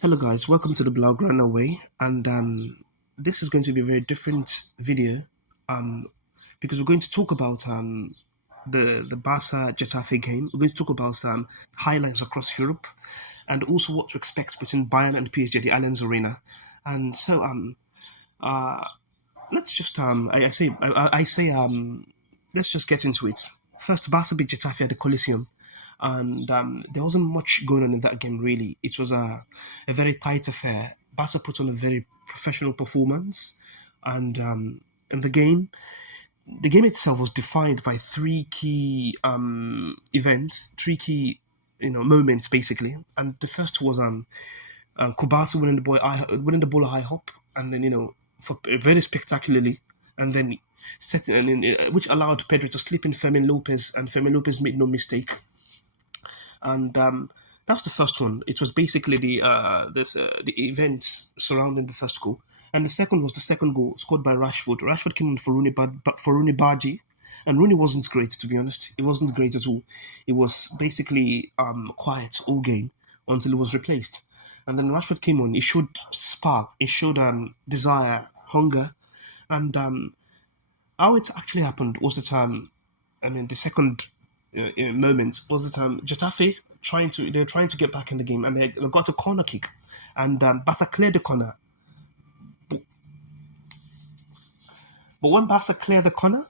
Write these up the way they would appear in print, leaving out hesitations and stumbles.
Hello guys, welcome to the blog Runaway, and this is going to be a very different video um, because we're going to talk about the Barça Getafe game. We're going to talk about some highlights across Europe and also what to expect between Bayern and PSG at the Allianz Arena. And so uh, let's just I say let's just get into it. First, Barca beat Getafe at the Coliseum, and there wasn't much going on in that game really. It was a very tight affair. Barca put on a very professional performance, and in the game itself was defined by three key events, three key moments basically. And the first was Kubasa winning the ball a high hop, and then for very spectacularly, and then which allowed Pedro to slip in Fermin Lopez, and Fermin Lopez made no mistake, and that's the first one. It was basically the events surrounding the first goal, and the second was the second goal scored by Rashford. Rashford came in for Rooney Bargi, and Rooney wasn't great, to be honest. It wasn't great at all. It was basically quiet all game until it was replaced. And then Rashford came on. He showed spark. He showed desire, hunger, and how it actually happened was that the second moment was that Getafe they were trying to get back in the game, and they got a corner kick, and Barca cleared the corner. But when Barca cleared the corner,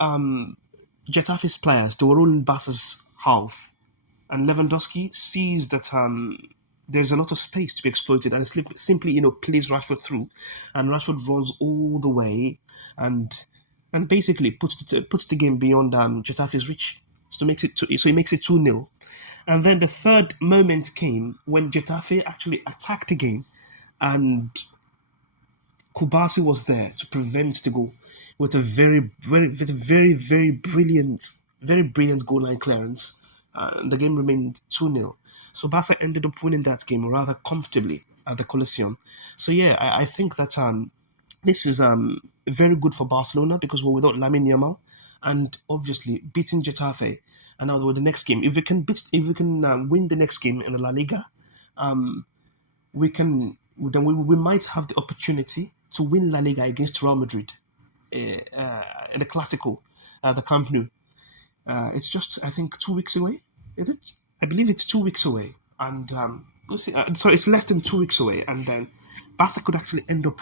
Getafe's players, they were all in Barca's half, and Lewandowski sees that there's a lot of space to be exploited, and simply plays Rashford through, and Rashford runs all the way, and basically puts the game beyond Getafe's reach. So he makes it 2-0. And then the third moment came when Getafe actually attacked the game, and Kubasi was there to prevent the goal with a very brilliant goal line clearance. The game remained 2-0. So Barca ended up winning that game rather comfortably at the Coliseum. So yeah, I think that this is very good for Barcelona because we're without Lamine Yamal, and obviously beating Getafe. And now with the next game, if we can win the next game in the La Liga, we might have the opportunity to win La Liga against Real Madrid in the Clásico, the Camp Nou. It's just, I think, 2 weeks away. Is it? I believe it's 2 weeks away, and sorry, it's less than 2 weeks away, and then Barca could actually end up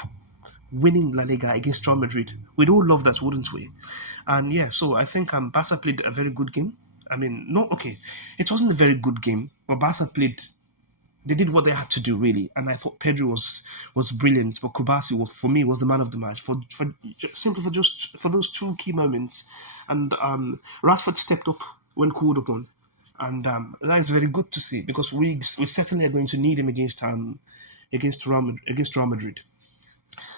winning La Liga against Real Madrid. We'd all love that, wouldn't we? And yeah, so I think Barca played a very good game. I mean, no, okay, it wasn't a very good game, but Barca played. They did what they had to do, really, and I thought Pedro was brilliant. But Kubasi, for me, was the man of the match simply for those two key moments, and Rashford stepped up when called upon, and that is very good to see because we certainly are going to need him against Real Madrid.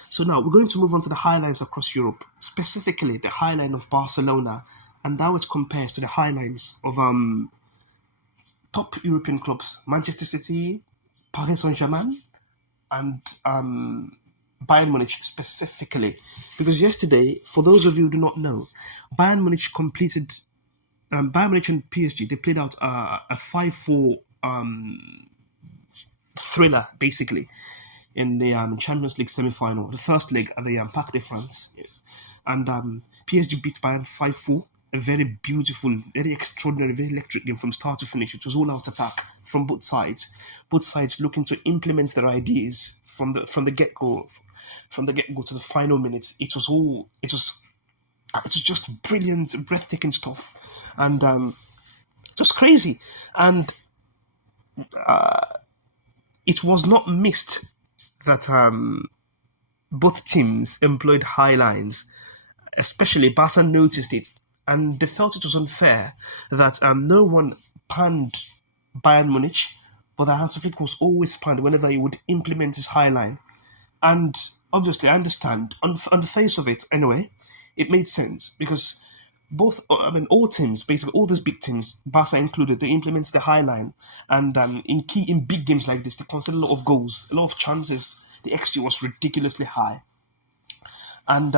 So now we're going to move on to the highlights across Europe, specifically the highline of Barcelona, and how it compares to the highlights of top European clubs: Manchester City, Paris Saint-Germain, and Bayern Munich specifically. Because yesterday, for those of you who do not know, Bayern Munich and PSG, they played out a 5-4 thriller, basically, in the Champions League semi-final, the first leg at the Parc des France. And PSG beat Bayern 5-4. A very beautiful, very extraordinary, very electric game from start to finish. It was all out attack from both sides. Both sides looking to implement their ideas from the get go to the final minutes. It was just brilliant, breathtaking stuff, and just crazy. And it was not missed that both teams employed high lines. Especially Barca noticed it, and they felt it was unfair that no one panned Bayern Munich, but that Hansi Flick was always panned whenever he would implement his high line. And obviously, I understand on the face of it. Anyway, it made sense because all teams, basically all these big teams, Barca included, they implemented the high line, and in big games like this, they conceded a lot of goals, a lot of chances. The XG was ridiculously high, and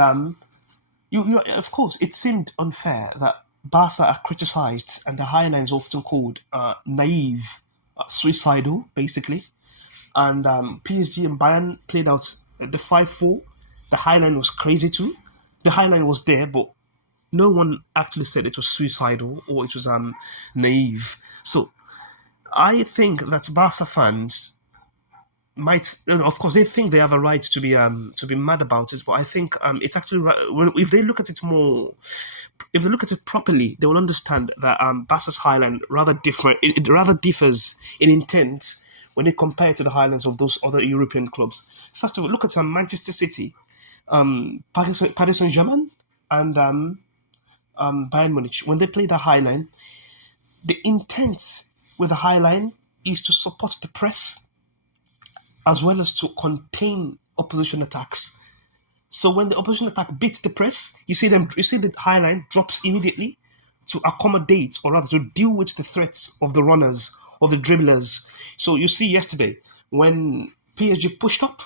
of course, it seemed unfair that Barca are criticised and the high lines often called naive, suicidal, basically. and PSG and Bayern played out the 5-4. The highline was crazy too. The highline was there, but no one actually said it was suicidal or it was naive. So I think that Barca fans might, of course, they think they have a right to be mad about it, but I think it's actually if they look at it more, if they look at it properly, they will understand that Barca's highland rather different. It rather differs in intent when you compare it to the highlands of those other European clubs. First of all, look at Manchester City, Paris Saint-Germain, and Bayern Munich. When they play the highline, the intent with the highline is to support the press as well as to contain opposition attacks. So when the opposition attack beats the press, you see the highline drops immediately to accommodate or rather to deal with the threats of the runners, of the dribblers. So you see yesterday when PSG pushed up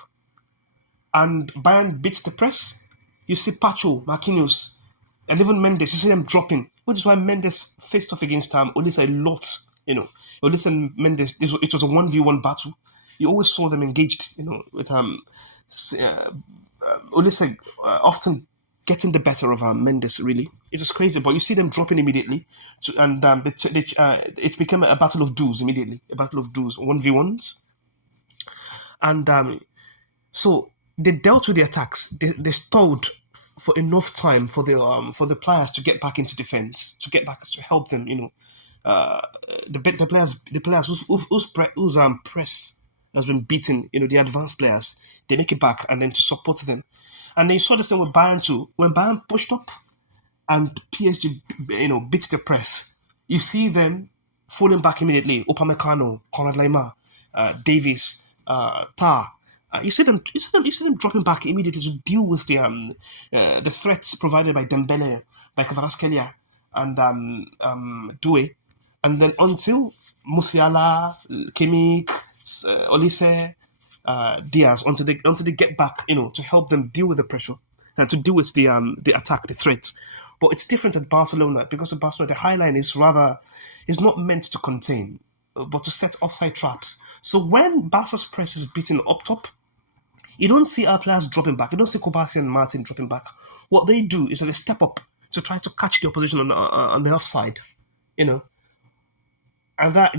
and Bayern beats the press, you see Pacho, Marquinhos, and even Mendes, you see them dropping. Which is why Mendes faced off against Olisa a lot. Olisa and Mendes, it was a 1v1 battle. You always saw them engaged, with Olise often getting the better of Mendes, really. It's just crazy, but you see them dropping immediately. And it became a battle of duels immediately, a battle of duels, 1v1s. And so they dealt with the attacks. They stalled for enough time for the players to get back into defense, to get back to help them. The players whose press has been beaten. The advanced players, they make it back and then to support them. And then you saw the same with Bayern too. When Bayern pushed up and PSG, beat the press, you see them falling back immediately. Upamecano, Konrad Laimer, Davies, Tar. You see them dropping back immediately to deal with the threats provided by Dembele, by Kvaratskhelia, and Doué, and then until Musiala, Kimmich, Olise, Diaz, until they get back, to help them deal with the pressure and to deal with the attack, the threats. But it's different at Barcelona because at Barcelona the high line is not meant to contain, but to set offside traps. So when Barca's press is beaten up top, you don't see our players dropping back. You don't see Kobasi and Martin dropping back. What they do is that they step up to try to catch the opposition on the offside, And that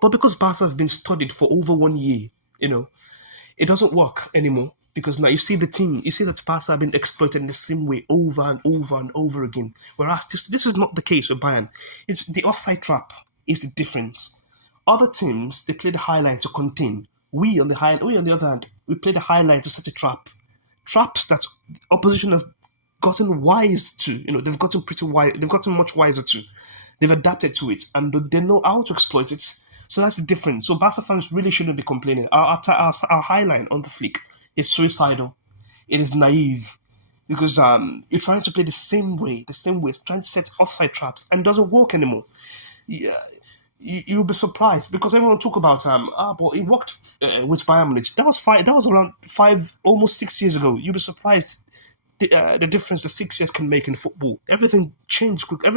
but because Barca have been studied for over 1 year, it doesn't work anymore. Because now you see that Barca have been exploited in the same way over and over and over again. Whereas this is not the case with Bayern. It's the offside trap is the difference. Other teams, they play the high line to contain. We on the other hand, we play the high line to set a trap. Traps that opposition have gotten wise to. They've gotten pretty wise. They've gotten much wiser to. They've adapted to it and they know how to exploit it. So that's the difference. So Barca fans really shouldn't be complaining. Our high line on the flick is suicidal. It is naive because you're trying to play the same way, trying to set offside traps, and it doesn't work anymore. Yeah, you'll be surprised because everyone talk about but it worked with Bayern Munich. That was around almost 6 years ago. You'll be surprised the difference the 6 years can make in football. Everything changed quickly.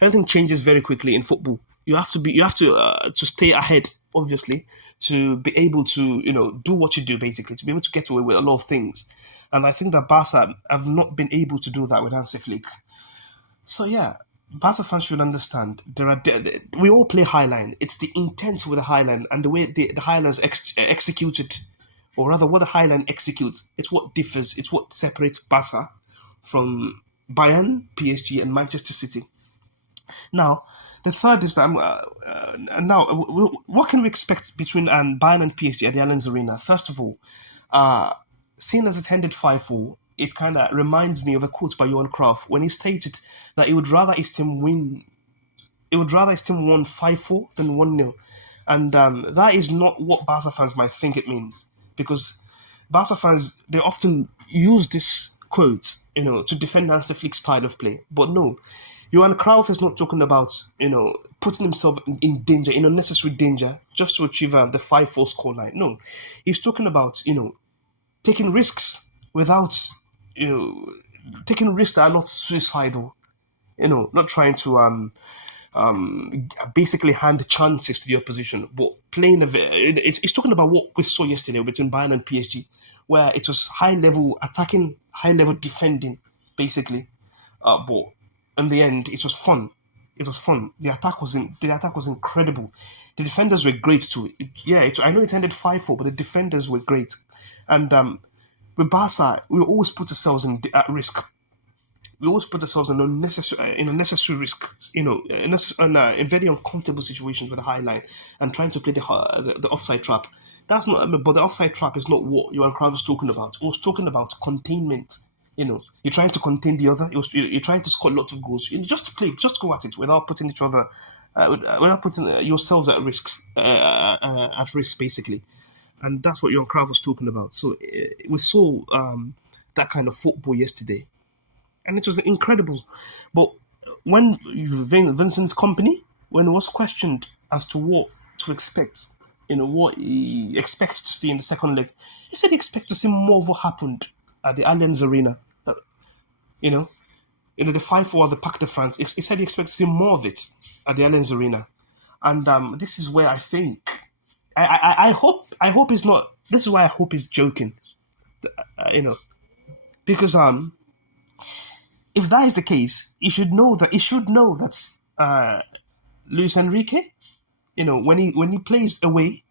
Everything changes very quickly in football. You have to stay ahead, obviously, to be able to do what you do, basically, to be able to get away with a lot of things. And I think that Barca have not been able to do that with Hansi Flick. So yeah, Barca fans should understand we all play highline. It's the intent with the highline and the way the highline is executed, or rather, what the highline executes. It's what differs. It's what separates Barca from Bayern, PSG, and Manchester City. Now, the third is that what can we expect between Bayern and PSG at the Allianz Arena? First of all, seeing as it ended 5-4, it kind of reminds me of a quote by Johan Cruyff when he stated that he would rather his team won 5-4 than 1-0. And that is not what Barca fans might think it means, because Barca fans, they often use this quote, to defend Hansi Flick's style of play. But no, Johan Cruyff is not talking about, putting himself in danger, in unnecessary danger, just to achieve the 5-4 scoreline. No, he's talking about, taking risks without, taking risks that are not suicidal, not trying to basically hand chances to the opposition, but playing it's talking about what we saw yesterday between Bayern and PSG, where it was high level attacking, high level defending, basically. But in the end, it was fun. It was fun. The attack was incredible. The defenders were great too. I know it ended 5-4, but the defenders were great. And with Barca, we always put ourselves at risk. We always put ourselves in unnecessary risk, in very uncomfortable situations with the high line and trying to play the offside trap. That's not, but the offside trap is not what Johan Cruyff was talking about. He was talking about containment. You're trying to contain the other. You're trying to score lots of goals. Just play, just go at it without putting each other, without putting yourselves at risk, basically. And that's what Johan Cruyff was talking about. So we saw that kind of football yesterday, and it was incredible. But when Vincent's company, when it was questioned as to what to expect, what he expects to see in the second leg, he said he expects to see more of what happened at the Allianz Arena. You know, the 5-4 at the Parc de France. He said he expects to see more of it at the Allianz Arena, and this is where I think I hope he's not. This is why I hope he's joking. Because if that is the case, he should know that Luis Enrique, when he plays away,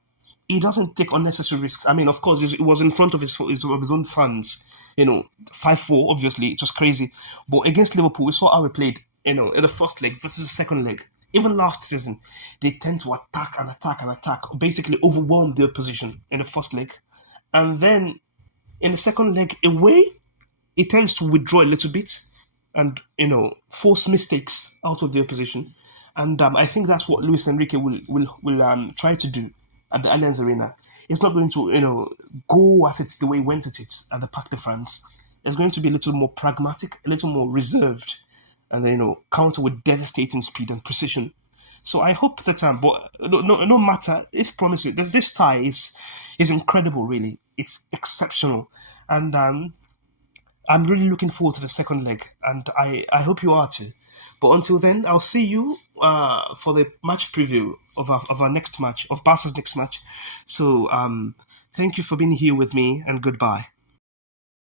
he doesn't take unnecessary risks. I mean, of course, it was in front of his own fans. 5-4. Obviously, it was crazy. But against Liverpool, we saw how we played. In the first leg versus the second leg. Even last season, they tend to attack and attack and attack, basically overwhelm the opposition in the first leg, and then in the second leg away, it tends to withdraw a little bit and force mistakes out of the opposition. And I think that's what Luis Enrique will try to do at the Allianz Arena. It's not going to go at it the way he went at it at the Parc de France. It's going to be a little more pragmatic, a little more reserved, and then counter with devastating speed and precision. So I hope that but no matter, it's promising. This tie is incredible. Really, it's exceptional, and I'm really looking forward to the second leg, and I hope you are too. But until then, I'll see you for the match preview of our next match, of Barca's next match. So thank you for being here with me, and goodbye.